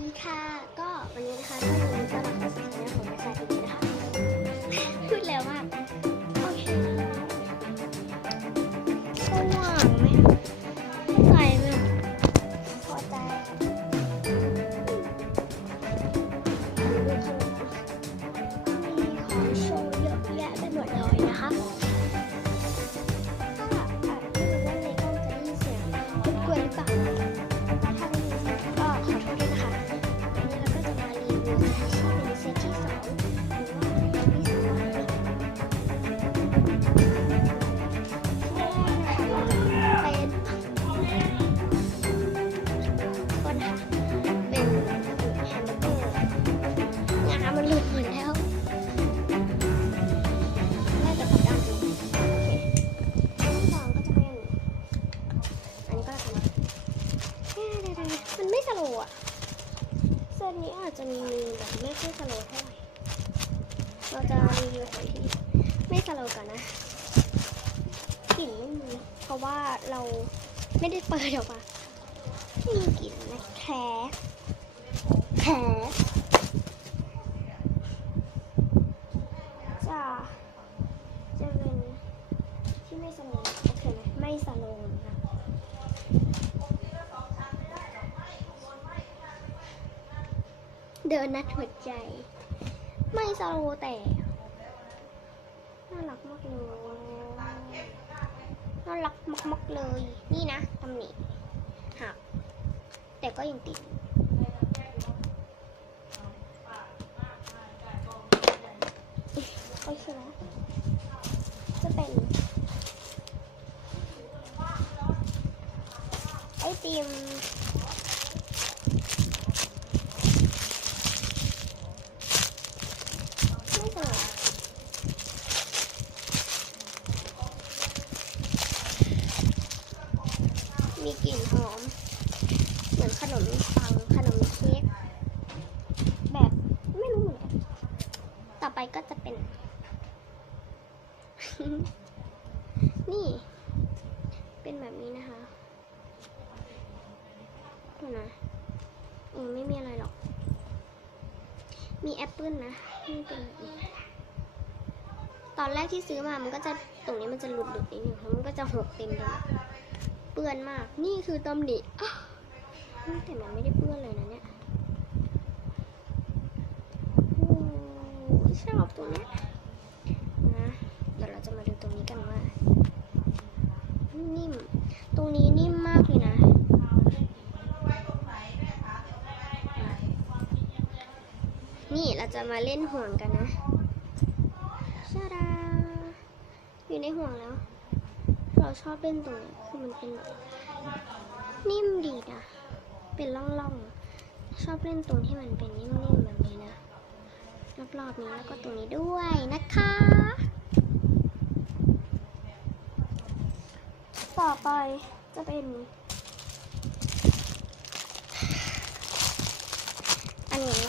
ดีค่ะ ก็วันนี้นะคะก็ยินดีต้อนรับเข้าสู่ช่องของภาษาดีนะคะ พูดแล้วมาก ไม่ได้เปิดออกมาไม่มีกลิ่นนะแคร์แคร์จะจะเป็นที่ไม่สโลว์โอเคไหมไม่สโลว์นะเดินนัดหัวใจ ไม่สโลแต่น่ารักมากเลย น่ารักมากๆเลย นี่นะตำหนิหักแต่ก็ยังติดโอเคนะจะเป็นไอติมสนุกมี กลิ่นหอม เหมือนขนมปังขนมเค้กแบบไม่รู้เหมือนกันต่อไปก็จะเป็น นี่ เป็นแบบนี้นะคะดูนะเออไม่มีอะไรหรอก มีแอปเปิลนะนี่เป็นแบบนี้ตอนแรกที่ซื้อมามันก็จะตรงนี้มันจะหลุดหลุดนิดนึงมันก็จะหกเต็มเลย เปื้อนมาก นี่คือตำหนิแต่มันไม่ได้เปื้อนเลยนะเนี่ยโอ้ชอบตัวนี้นะเดี๋ยวเราจะมาดูตรงนี้กันว่า นิ่ม ตรงนี้นิ่มมากเลยนะนี่เราจะมาเล่นห่วงกันนะชาดาอยู่ในห่วงแล้ว เราชอบเล่นตรงนี้คือมันเป็นแบบนิ่มดีนะเป็นร่องๆ ชอบเล่นตรงที่มันเป็นนิ่มๆแบบนี้นะรอบๆนี้แล้วก็ตรงนี้ด้วยนะคะต่อไปจะเป็น อันนี้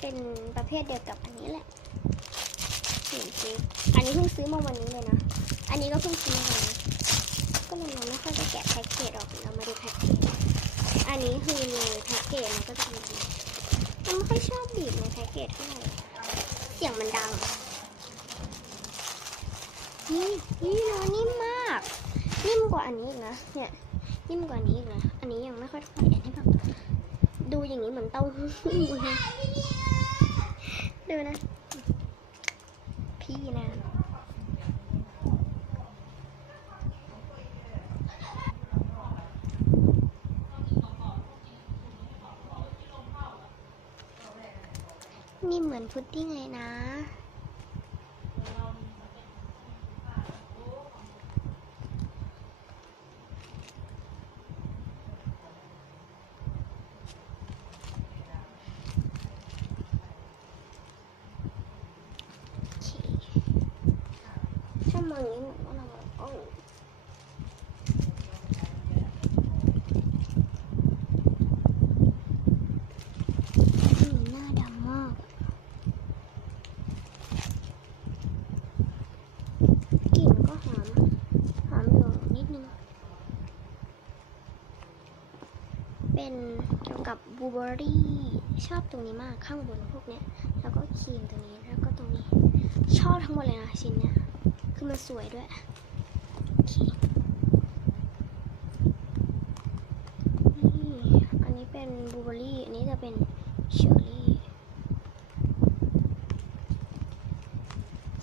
เป็นประเภทเดียวกับอันนี้แหละ เห็นซิอันนี้เพิ่งซื้อมาวันนี้เลยนะ อันนี้ก็เพิ่งซื้อมา ก็เลยไม่ค่อยจะแกะแพ็กเกจออกเรามาดูแพ็กเกจ อันนี้คือในแพ็กเกจมันก็จะมีมันไม่ค่อยชอบบีบในแพ็กเกจเท่าไหร่ เสียงมันดังนี่นี่เนื้อนิ่มมาก นิ่มกว่าอันนี้อีกนะ เนี่ย นิ่มกว่านี้อีกนะ อันนี้ยังไม่ค่อยเท่าไหร่อันนี้แบบดูอย่างนี้เหมือนเต้าหู้ดูนะ พี่นะนี่เหมือนพุดดิ้งเลยนะ โอเค ถ้ามองอย่างนี้เหน้าดำมากกลิ่นก็หอมหอมอยู่นิดนึงเป็นเกี่ยวกับบลูเบอร์รี่ ชอบตรงนี้มากข้างบนพวกเนี้ย แล้วก็ครีมตรงนี้แล้วก็ตรงนี้ ชอบทั้งหมดเลยนะชิ้นเนี้ย คือมันสวยด้วยนี่อันนี้เป็นบลูเบอร์รี่ อันนี้จะเป็นเชอร์รี่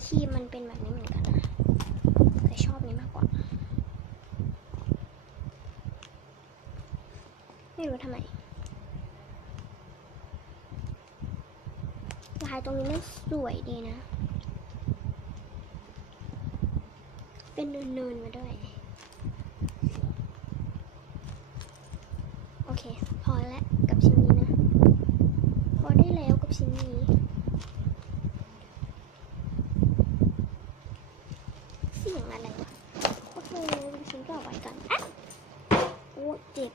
ครีมมันเป็นแบบนี้เหมือนกันนะแต่ชอบนี้มากกว่า ไม่รู้ทำไมลายตรงนี้มันสวยดีนะ เป็นนินๆมาด้วย โอเค พอแล้วกับชิ้นนี้นะ พอได้แล้วกับชิ้นนี้ เสียงอะไรวะ โอเคชิ้นต่อไปกันอะโอ้เจ็บ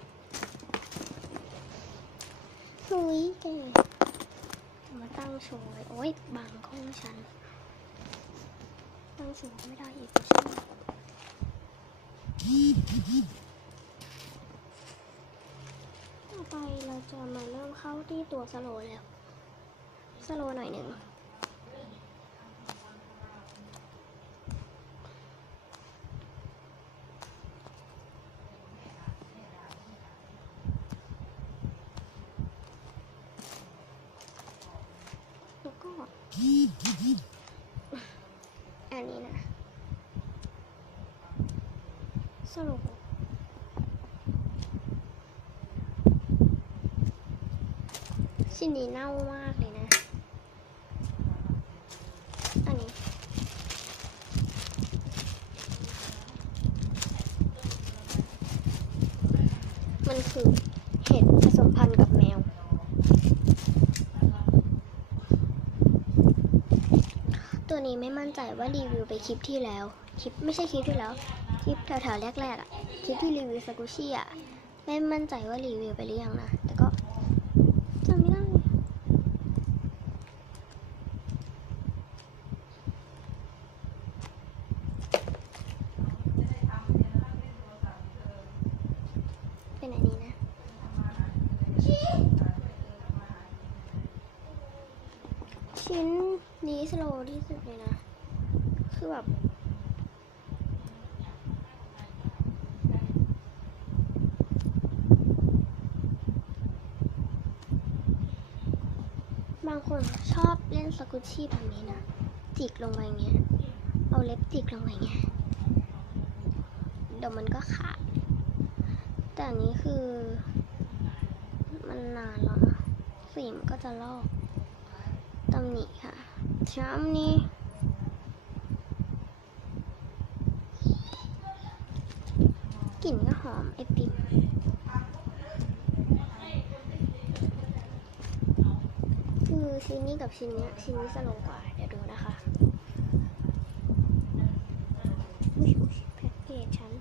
เฮ้ยแกมาตั้งโชว์โอ๊ยบังกล้องฉัน ตั้งสูงไม่ได้อีกใช่ไหมต่อไปเราจะมาเริ่มเข้าที่ตัวสโลแล้ว สโลหน่อยหนึ่ง แล้วก็ อันนี้นะ สรุปชิ้นนี้เน่ามากเลยนะ อันนี้ มันคือเห็ดผสมพันธุ์กับแมว ตัว นี้ไม่มั่นใจว่ารีวิวไปคลิปที่แล้ว คลิปไม่ใช่คลิปที่แล้ว คลิปแถวๆแรกๆอะคลิปที่รีวิวสกุชี่อะไม่มั่นใจว่ารีวิวไปหรือยังนะแต่ก็จำไม่ได้ เป็นอันนี้นะ ชิ้นนี้สโลว์ที่สุดเลยนะ คือแบบบางคนชอบเล่นสกุชชี่แบบนี้นะ จิกลงไปอย่างเงี้ย เอาเล็บจิกลงไปอย่างเงี้ยเดี๋ยวมันก็ขาด แต่อันนี้คือ มันนานแล้วนะสีมันก็จะลอก นิค่ะช้ำนี้กลิ่นก็หอมไอติมคือชิ้นนี้กับชิ้นนี้ชิ้นนี้สโลว์กว่า เดี๋ยวดูนะคะอุ๊ยอุ๊ยแพ็กเกจฉัน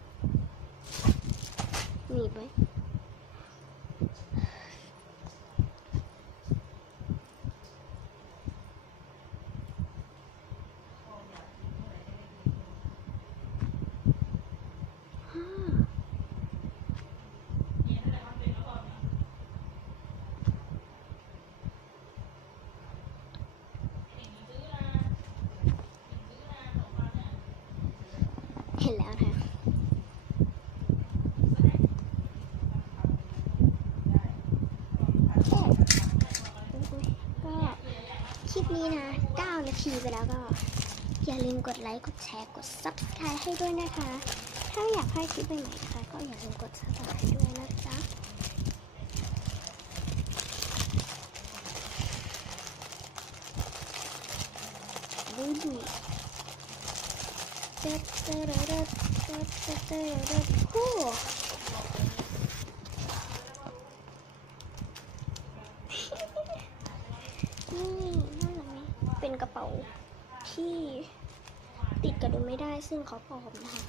หนีบไหม เห็นแล้วนะก็คลิปนี้นะ 9 นาทีไปแล้วก็ อย่าลืมกดไลค์ กดแชร์ กด Subscribe ให้ด้วยนะคะ ถ้าอยากให้คลิปใหม่ๆนะคะ ก็อย่าลืมกด Subscribe ด้วยนะจ๊ะ อ้นี่น่ารักไหมเป็นกระเป๋าที่ติดกระดุมไม่ได้ซึ่งเขาปลอมนะคะ